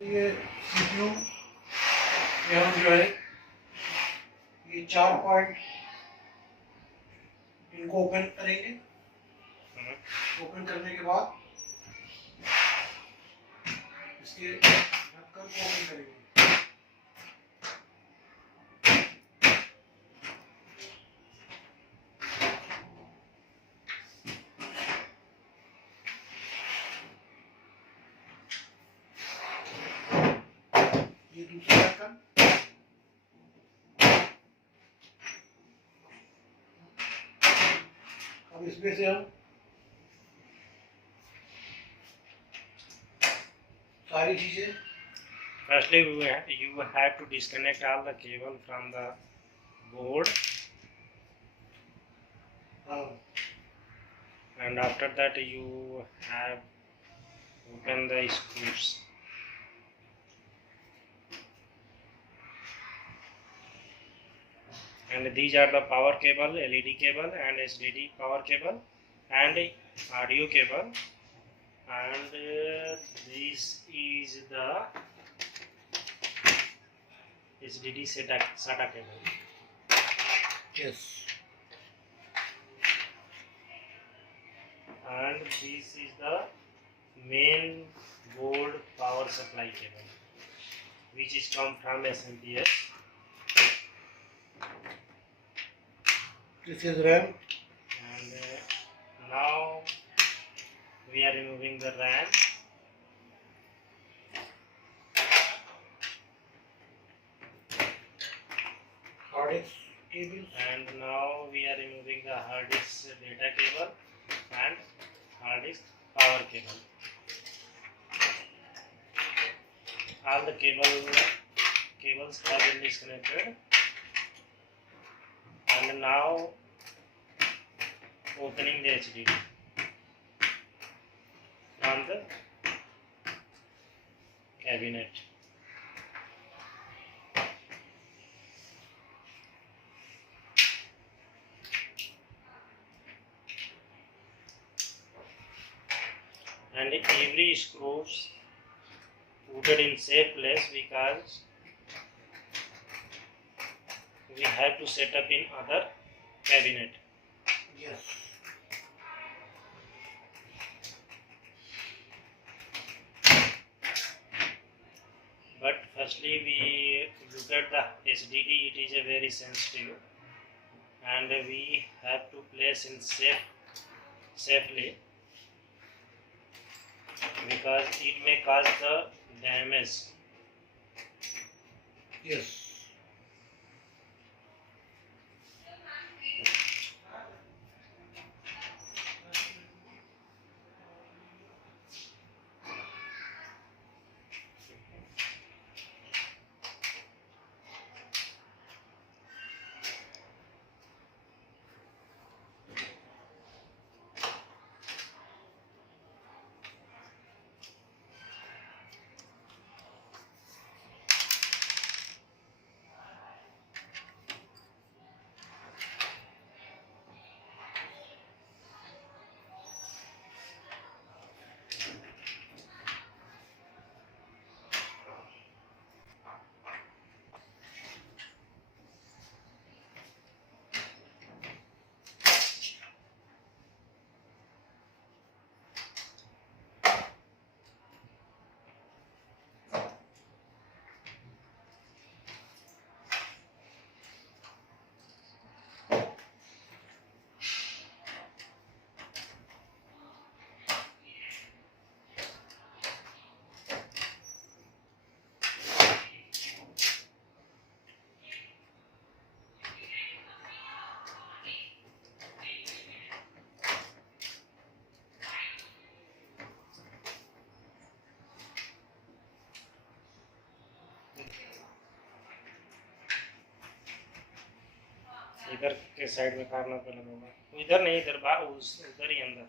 ये सीपीयू में हम जो है ये 4 पॉइंट इनको ओपन करेंगे। ओपन करने के बाद इसके ढक्कन को ओपन करेंगे। ये दूसरा ढक्कन, अब इसमें से हम सारी चीजें Firstly, you have to disconnect all the cable from the board, and after that you have open the screws. And these are the power cable, LED cable, and SDD power cable, and audio cable, and this is the SDD SATA cable. yes, And this is the main board power supply cable, which is come from SMPS. this is RAM, And now we are removing the RAM. hard disk cable, And now we are removing the hard disk data cable and hard disk power cable. All the cables have been disconnected. And now opening the HDD from the cabinet. And every screws put in safe place, because we have to set up in other cabinet. yes, But firstly we look at the SDD. It is a very sensitive, and we have to place in safely, because it may cause the damage. yes. इधर के side में करना पहले होगा, इधर नहीं, इधर बाहर, उधर ही अंदर.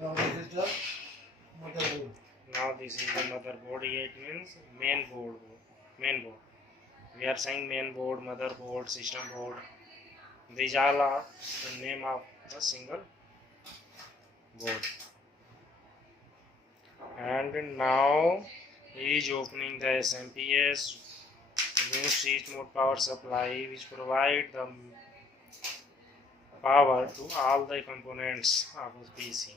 Now this is done. now this is the motherboard. It means main board. We are saying main board, motherboard, system board. These all are the name of a single board. And now he is opening the SMPS new switch mode power supply, which provide the power to all the components of the PC.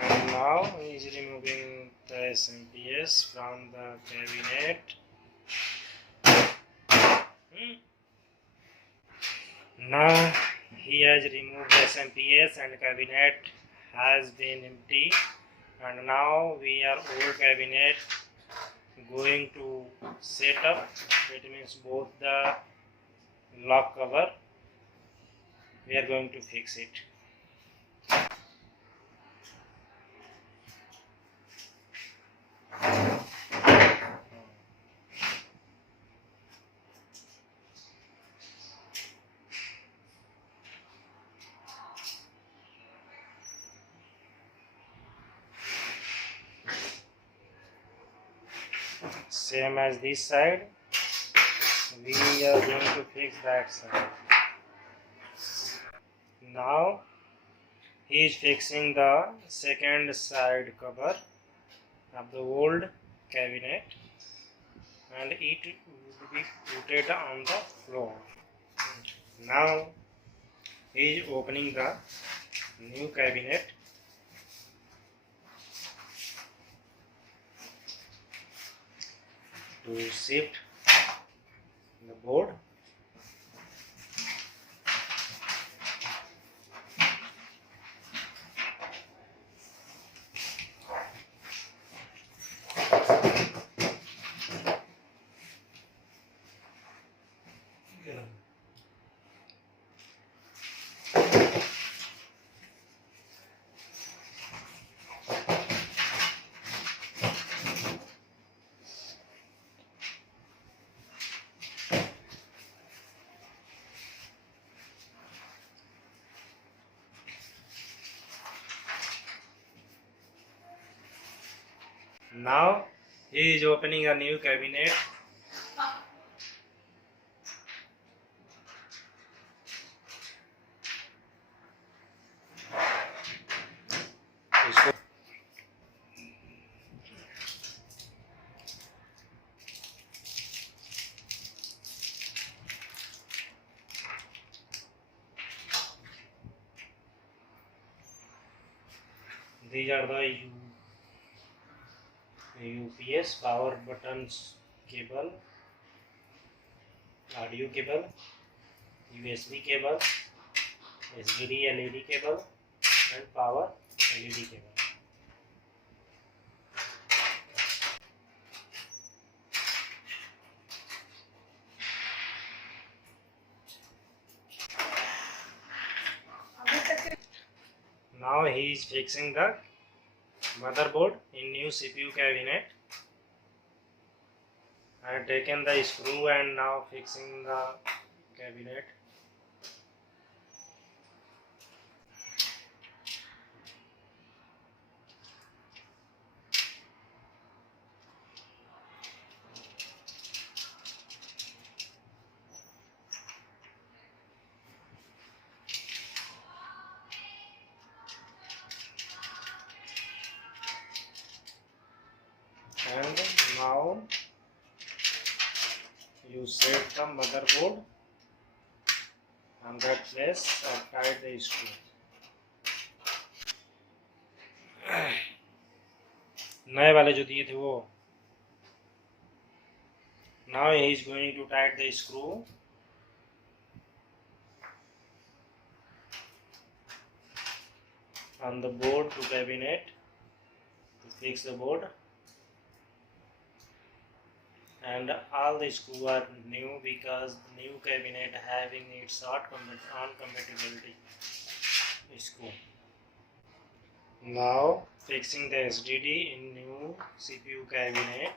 And now he is removing the SMPS from the cabinet. Now he has removed SMPS and cabinet has been empty, and now we are old cabinet going to set up. It means both the lock cover, we are going to fix it. Same as this side, we are going to fix that side. Now he is fixing the second side cover of the old cabinet, and it will be put on the floor. Now he is opening the new cabinet. To shift the board. Now he is opening a new cabinet. These are the UPS power buttons cable, audio cable, USB cable, SBD LED cable, and power LED cable. Now he is fixing the motherboard in new CPU cabinet. I have taken the screw and now fixing the cabinet. And now you set the motherboard on that place and tie the screw. नए वाले जो दिए थे वो. Now he is going to tighten the screw on the board to cabinet to fix the board, and all the screws are new because the new cabinet having its on compatibility screw. Now fixing the SDD in new CPU cabinet.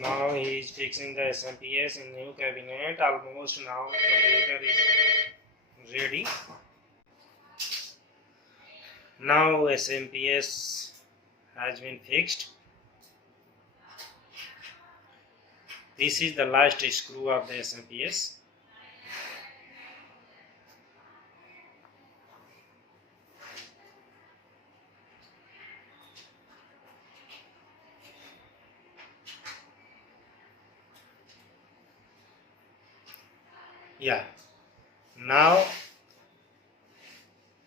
Now he is fixing the SMPS in new cabinet. Almost now computer is ready. Now SMPS has been fixed. This is the last screw of the SMPS. Yeah. Now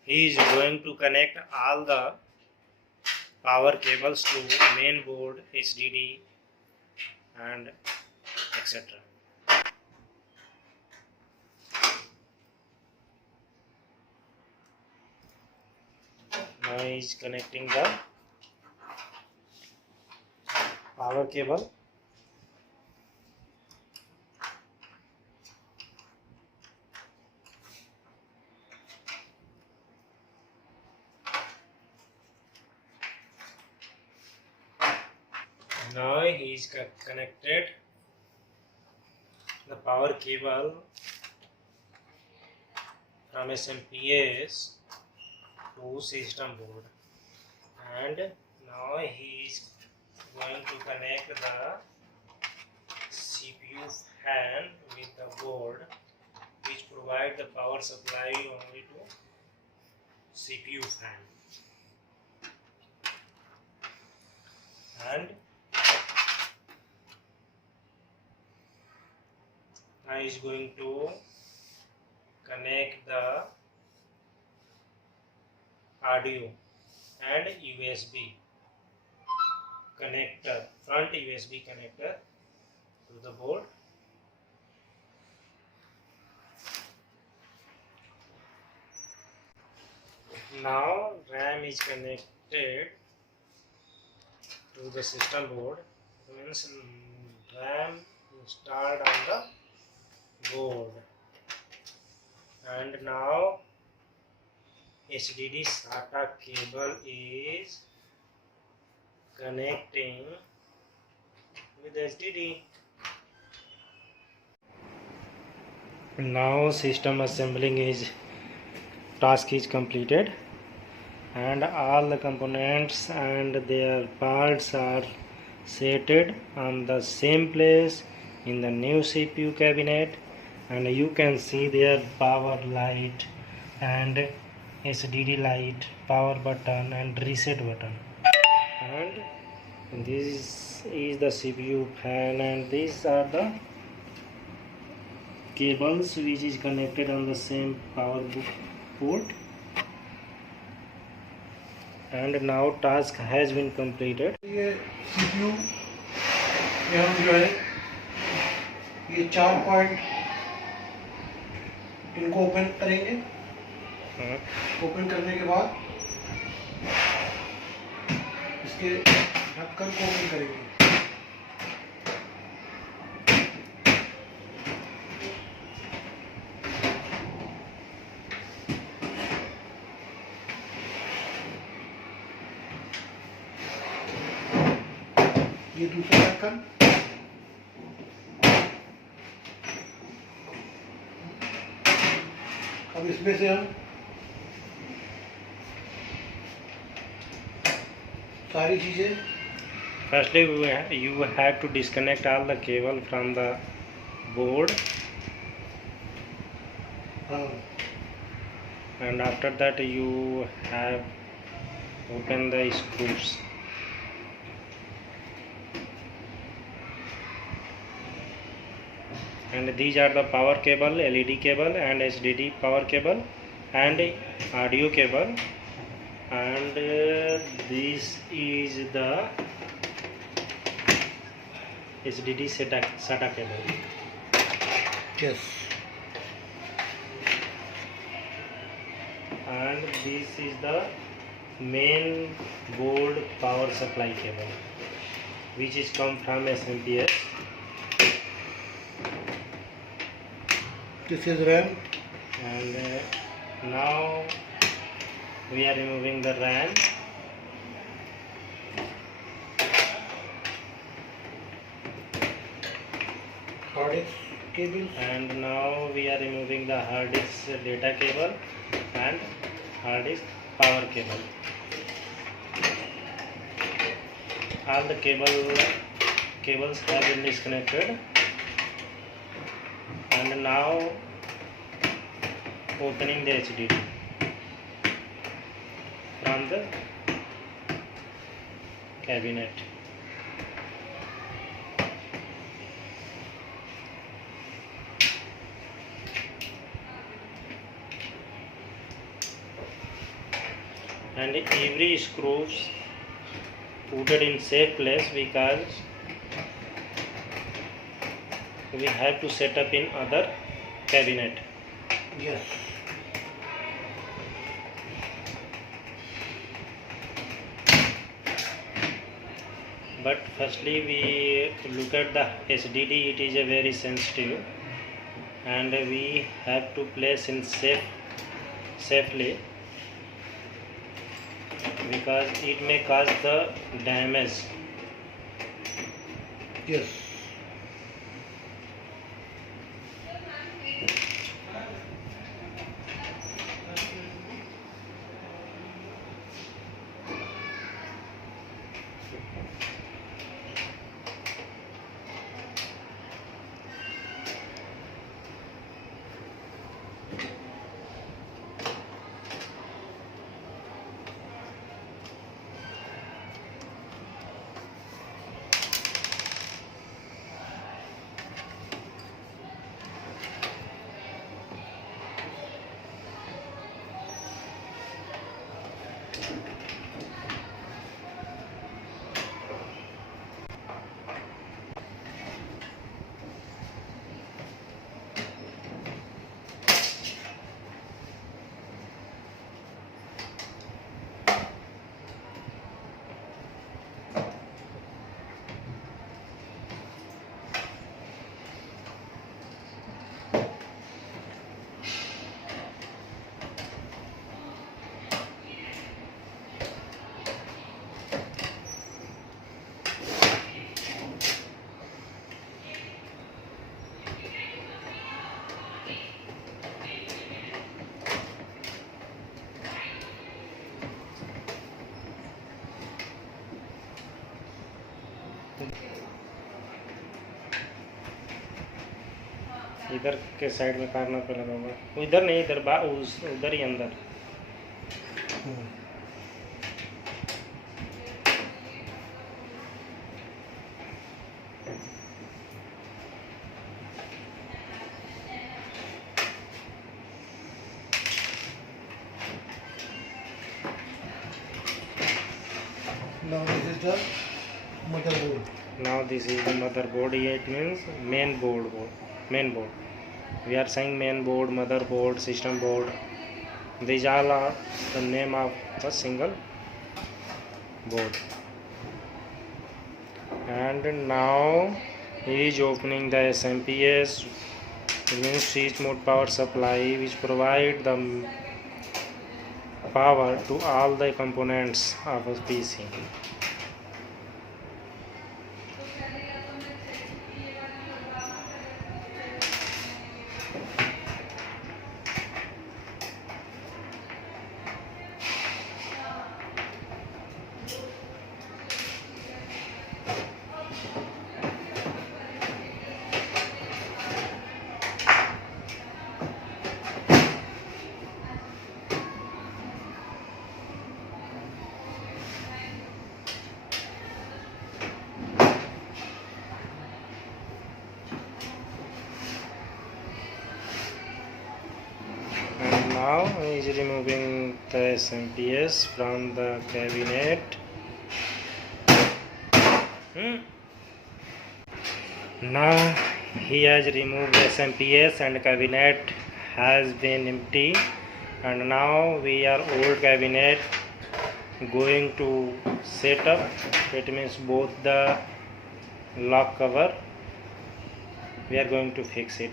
he is going to connect all the power cables to main board, SDD, and etc. Now he is connecting the power cable. Now he is connected the power cable from SMPS to system board, and now he is going to connect the CPU fan with the board, which provide the power supply only to CPU fan. And I is going to connect the audio and USB connector, front USB connector to the board. Now RAM is connected to the system board. Means RAM installed on the board, and now HDD SATA cable is connecting with HDD. Now system assembling task is completed, and all the components and their parts are seated on the same place in the new CPU cabinet, and you can see their power light and SDD light, power button and reset button, and this is the CPU fan, and these are the cables which is connected on the same power port. And now task has been completed. ये CPU में हम जो है ये 4 point इनको open करेंगे। Open करने के बाद इसके ढक्कन को ओपन करेंगे। ये दूसरा ढक्कन, अब इसमें से हम सारी चीजें, Firstly, you have to disconnect all the cable from the board, and after that you have open the screws. And these are the power cable, LED cable and SDD power cable and audio cable, and this is the SDD SATA cable. yes, and this is the main board power supply cable which is come from SMPS. This is RAM. And now we are removing the RAM. Hard disk cable. And now we are removing the hard disk data cable and hard disk power cable. All the cables have been disconnected, and now opening the HDD from the cabinet. And every screws put it in safe place because we have to set up in other cabinet. Yes. But firstly we look at the SDD. It is a very sensitive, and we have to place in safely because it may cause the damage. Yes. इधर के side में corner पे लगा हुआ है, इधर नहीं, इधर उधर ही अंदर. Now this is the motherboard. Now this is the motherboard. It means main board. We are saying main board, motherboard, system board. These all are the name of a single board. And now he is opening the SMPS, means switch mode power supply, which provide the power to all the components of a PC. And now he is removing the SMPS from the cabinet. Now he has removed SMPS and cabinet has been empty. And now we are old cabinet going to set up. It means both the lock cover we are going to fix it.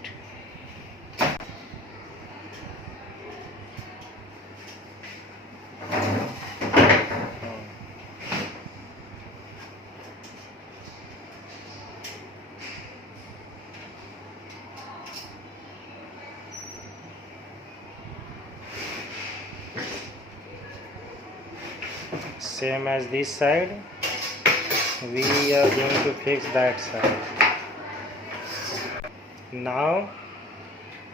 Same as this side, we are going to fix that side. Now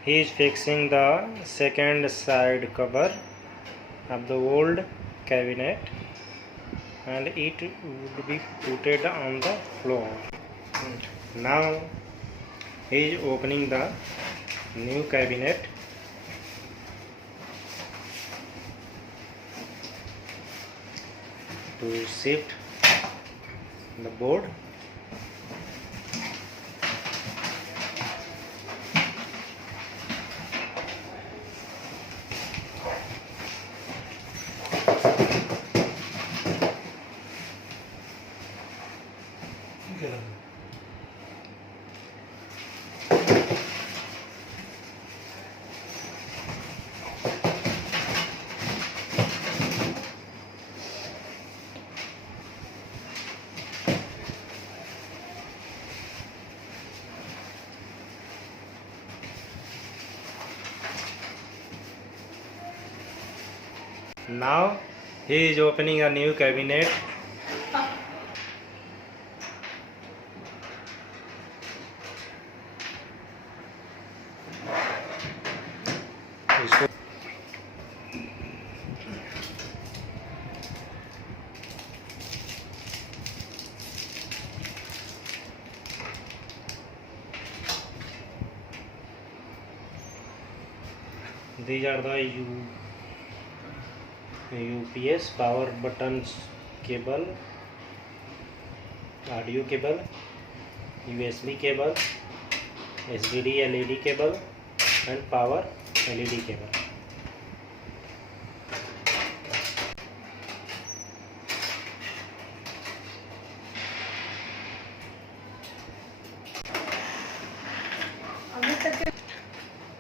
he is fixing the second side cover of the old cabinet, and it would be put on the floor. Now he is opening the new cabinet. To shift the board. Now he is opening a new cabinet. These are the UPS power buttons cable, audio cable, USB cable, SDD LED cable, and power LED cable.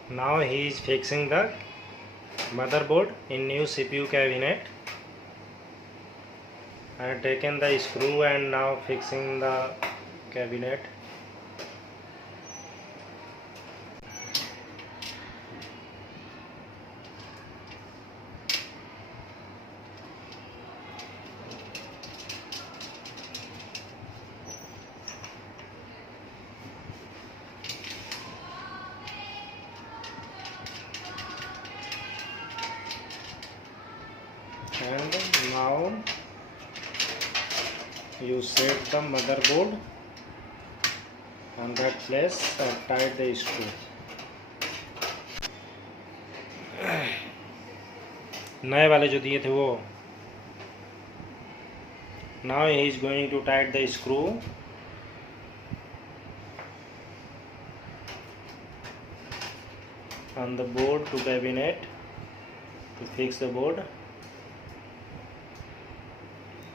Now he is fixing the motherboard in new CPU cabinet. I have taken the screw and now fixing the cabinet. And now you set the motherboard on that place and tight the screw. नए वाले जो दिए थे वो. Now he is going to tight the screw. On the board to cabinet to fix the board.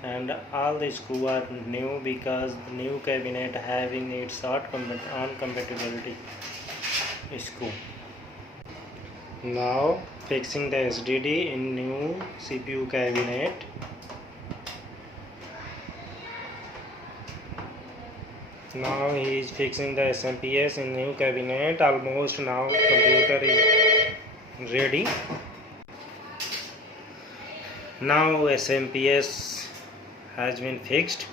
And all the screws are new because the new cabinet having its uncompatibility screw. Now fixing the SDD in new CPU cabinet. Now he is fixing the SMPS in new cabinet. Almost now computer is ready. Now SMPS has been fixed.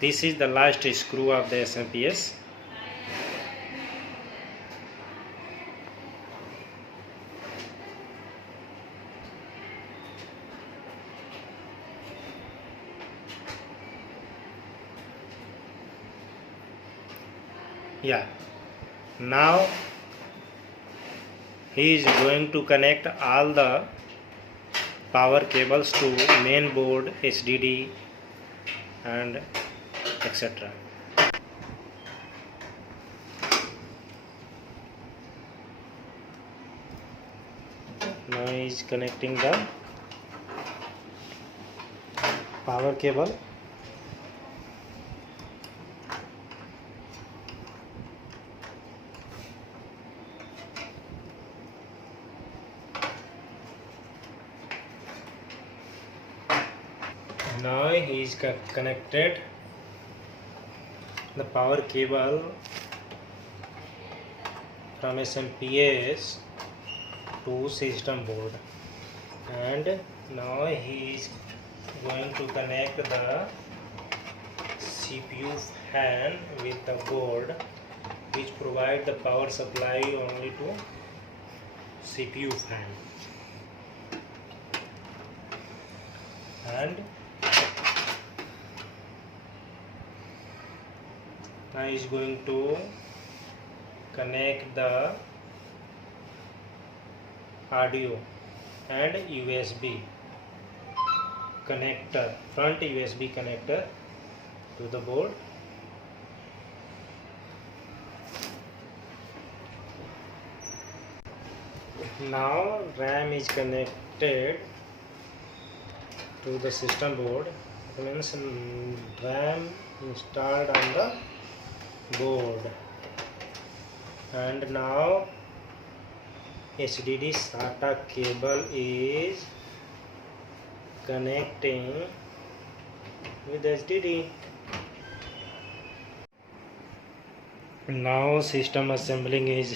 This is the last screw of the SMPS. Yeah. Now he is going to connect all the power cables to main board, SDD and etc. Now he is connecting the power cable. Now he is connected the power cable from SMPS to system board, and now he is going to connect the CPU fan with the board, which provide the power supply only to CPU fan. And now is going to connect the audio and USB connector, front USB connector to the board. Now RAM is connected to the system board. It means RAM installed on the board, and now HDD SATA cable is connecting with HDD. Now system assembling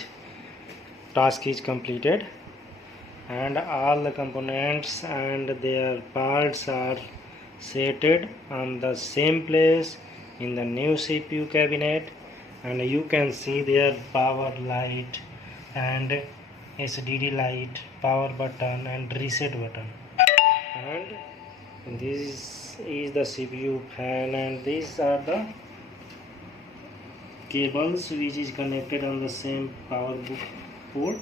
task is completed, and all the components and their parts are seated on the same place in the new CPU cabinet, and you can see their power light and HDD light, power button and reset button. And this is the CPU fan, and these are the cables which is connected on the same power port.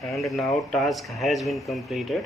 And now task has been completed.